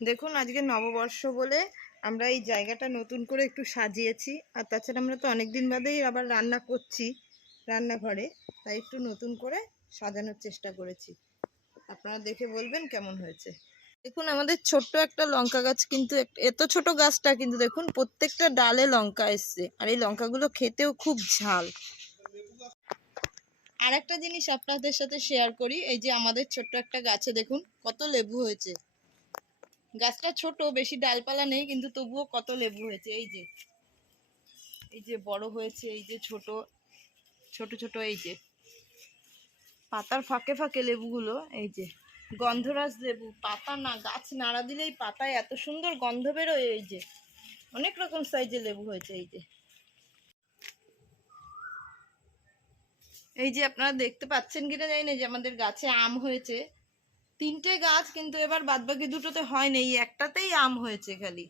দেখুন আজকে নববর্ষ বলে আমরা এই জায়গাটা নতুন করে একটু সাজিয়েছি। আর তাছাড়া আমরা তো অনেকদিন বাদেই আবার রান্না করছি রান্নাঘরে, তাই একটু নতুন করে সাজানোর চেষ্টা করেছি। আপনারা দেখে বলবেন কেমন হয়েছে। দেখুন আমাদের ছোট্ট একটা লঙ্কা গাছ, কিন্তু এত ছোট গাছটা কিন্তু দেখুন প্রত্যেকটা ডালে লঙ্কা এসছে, আর এই লঙ্কাগুলো খেতেও খুব ঝাল। আর একটা জিনিস আপনাদের সাথে শেয়ার করি, এই যে আমাদের ছোট্ট একটা গাছে দেখুন কত লেবু হয়েছে। গাছটা ছোট, বেশি ডালপালা নেই, কিন্তু তবুও কত লেবু হয়েছে। এই যে বড় হয়েছে, এই যে ছোট ছোট ছোট, এই যে পাতার ফাঁকে ফাঁকে লেবুগুলো, এই যে গন্ধরাজ লেবু। পাতা না, গাছ নাড়া দিলেই পাতায় এত সুন্দর গন্ধ বেরোয়। এই যে অনেক রকম সাইজের লেবু হয়েছে। এই যে আপনারা দেখতে পাচ্ছেন কিনা জানি না, যে আমাদের গাছে আম হয়েছে 3টে গাছ, কিন্তু এবার বাদবাকি দুটোতে হয়নি, এই একটাতেই আম হয়েছে খালি।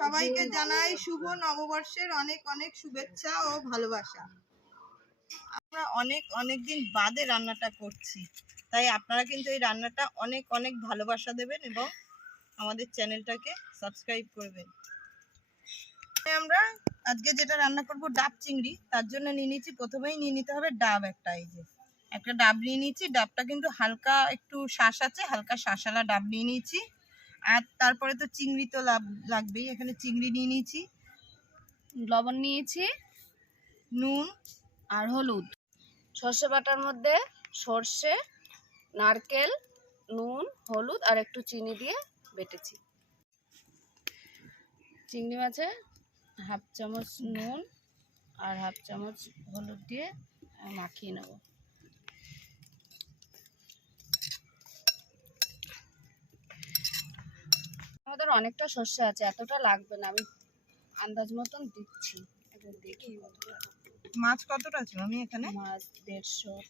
সবাইকে জানাই শুভ নববর্ষের অনেক অনেক শুভেচ্ছা ও ভালোবাসা। আমরা অনেক দিন বাদে রান্নাটা করছি, তাই আপনারা কিন্তু এই রান্নাটা অনেক অনেক ভালোবাসা দেবেন এবং আমাদের চ্যানেলটাকে সাবস্ক্রাইব করবেন। আমরা আজকে যেটা রান্না করব ডাব চিংড়ি, তার জন্য নিয়ে নিচ্ছি, প্রথমেই নিয়ে নিতে হবে ডাব একটা। এই যে একটা ডাব নিয়ে নিচ্ছি, ডাবটা কিন্তু হালকা একটু শ্বাস আছে, হালকা শ্বাসালা ডাব নিয়ে নিয়েছি। আর তারপরে তো চিংড়ি তো লাগবেই, এখানে চিংড়ি নিয়ে নিয়েছি, লবণ নিয়েছি, নুন আর হলুদ। সর্ষে বাটার মধ্যে সর্ষে, নারকেল, নুন, হলুদ আর একটু চিনি দিয়ে বেটেছি। চিংড়ি মাছে হাফ চামচ নুন আর হাফ চামচ হলুদ দিয়ে মাখিয়ে নেব। আমাদের অনেকটা সর্ষে আছে, এতটা লাগবে না, আমি আন্দাজ মতন দিচ্ছি। দেখি মাছ কতটা আছে আমি এখানে? মাছ 150।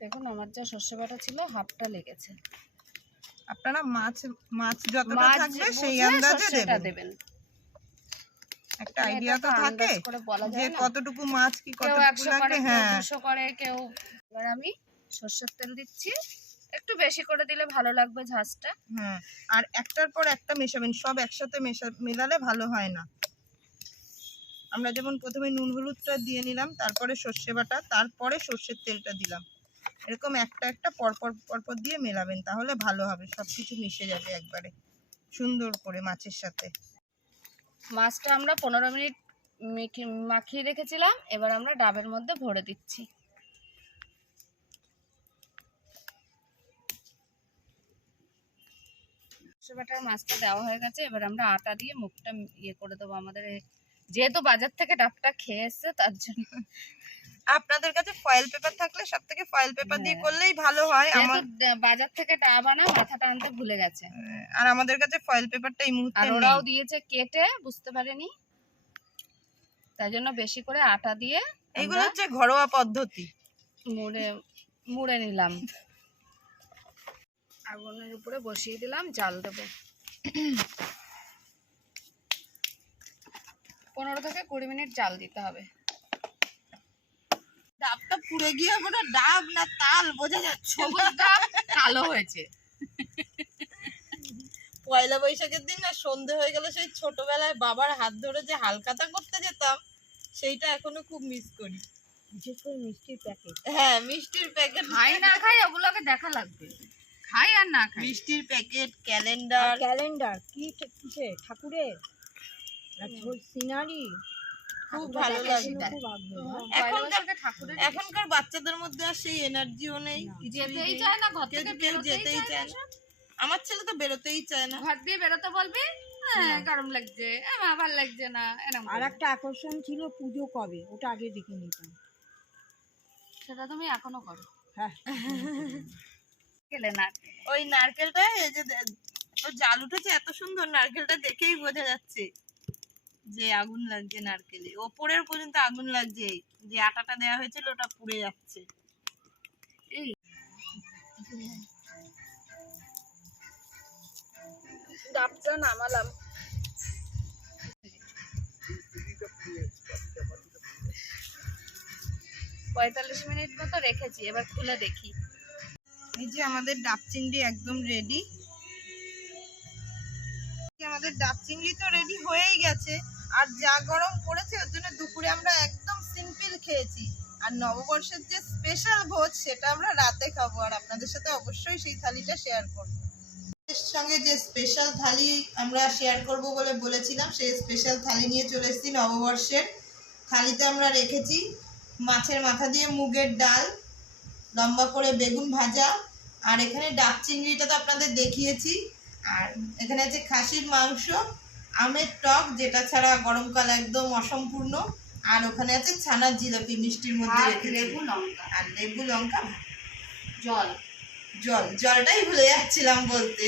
দেখুন আমার যা সর্ষে বাটা ছিল হাফটা লেগেছে। আপনারা মাছ যতটা থাকবে সেই আন্দাজে দেবেন। একটা আইডিয়া তো থাকে যে কতটুকু মাছ কি কতটুকু লাগবে। হ্যাঁ, 200 করে কেউ। এবার আমি সর্ষের তেল দিচ্ছি, একটু বেশি করে দিলে ভালো লাগবে ঝাঁজটা। হ্যাঁ, আর একটার পর একটা মেশাবেন, সব একসাথে মেলালে ভালো হয় না। আমরা যেমন প্রথমে নুন হলুদটা দিয়ে নিলাম, তারপরে সর্ষে বাটা, তারপরে সর্ষের তেলটা দিলাম, এরকম একটা একটা পরপর দিয়ে মেলাবেন, তাহলে ভালো হবে, সবকিছু মিশে যাবে একবারে সুন্দর করে মাছের সাথে। মাছটা আমরা 15 মিনিট মাখিয়ে রেখেছিলাম, এবার আমরা ডাবের মধ্যে ভরে দিচ্ছি। সর্ষে বাটার মাছটা দেওয়া হয়ে গেছে, এবার আমরা আটা দিয়ে মুখটা ইয়ে করে দেবো। আমাদের যেহেতু বাজার থেকে ডাবটা খেয়ে এসছে, তার জন্য আপনাদের কাছে ফয়েল পেপার থাকলে সব থেকে ফয়েল পেপার দিয়ে করলেই ভালো হয়। আমার বাজার থেকে ডাব আনা মাথাটা আনতে ভুলে গেছে, আর আমাদের কাছে ফয়েল পেপারটা এই মুহূর্তে আর ওরাও দিয়েছে কেটে, বুঝতে পারেনি, তাই জন্য বেশি করে আটা দিয়ে এইগুলো হচ্ছে ঘরোয়া পদ্ধতি, মুড়ে নিলাম। আগুনের উপরে বসিয়ে দিলাম, জাল দেব। 15 থেকে 20 মিনিট জাল দিতে হবে। ডাবটা পুড়ে গিয়ে কোনো ডাব না তাল বোঝা যাচ্ছে, সবুজ ডাব কালো হয়েছে। পয়লা বৈশাখের দিন না সন্ধে হয়ে গেল, সেই ছোটবেলায় বাবার হাত ধরে যে হালখাতা করতে যেতাম, সেইটা এখনো খুব মিস করি। বিশেষ করে মিষ্টির প্যাকেট। হ্যাঁ, মিষ্টির প্যাকেট। খাই না খাই ওগুলোকে দেখা লাগবে, খাই আর না খাই। মিষ্টির প্যাকেট, ক্যালেন্ডার কিসে ঠাকুরের সিনারি খুব ভালো লাগে। এখনকার বাচ্চাদের মধ্যে আর সেই এনার্জিও নেই, যেতেই চায় না, ঘর থেকে কেউ যেতেই চায় না। আমার ছেলে তো বেরোতেই চায় না। ঘর দিয়ে বেরোতে বলবি, গরম লাগছে, ভালো লাগছে না। আর একটা আকর্ষণ ছিল পুজো কবে, ওটা আগে দেখে নিতাম। সেটা তুমি এখনো করো? হ্যাঁ, গেলে না ওই নারকেলটা, এই যে জাল উঠেছে এত সুন্দর, নারকেলটা দেখেই বোঝা যাচ্ছে যে আগুন লাগছে নারকেলে, ওপরের পর্যন্ত আগুন লাগছে, যে আটাটা দেওয়া হয়েছিল ওটা পুড়ে যাচ্ছে। এই ডাবটা নামালাম। 45 মিনিট মতো রেখেছি, এবার খুলে দেখি। এই যে আমাদের ডাব চিংড়ি একদম রেডি। আমাদের ডাব চিংড়ি তো রেডি হয়েই গেছে, আর যা গরম পড়েছে ওর জন্য দুপুরে আমরা একদম সিম্পল খেয়েছি। আর নববর্ষের যে স্পেশাল ভোজ সেটা আমরা রাতে খাবো, আর আপনাদের সাথে অবশ্যই সেই থালিটা শেয়ার করবো। এর সঙ্গে যে স্পেশাল থালি আমরা শেয়ার করব বলে বলেছিলাম, সেই স্পেশাল থালি নিয়ে চলে এসেছি নববর্ষের। থালিতে আমরা রেখেছি মাছের মাথা দিয়ে মুগের ডাল, লম্বা করে বেগুন ভাজা, আর এখানে ডাব চিংড়িটা তো আপনাদের দেখিয়েছি, আর এখানে আছে খাসির মাংস, আমের টক যেটা ছাড়া গরমকাল একদম অসম্পূর্ণ, আর ওখানে আছে ছানার জিলাপি মিষ্টির মধ্যে রেখেছি, লেবু লঙ্কা আর লেবু লঙ্কা জল। জলটাই ভুলে যাচ্ছিলাম বলতে।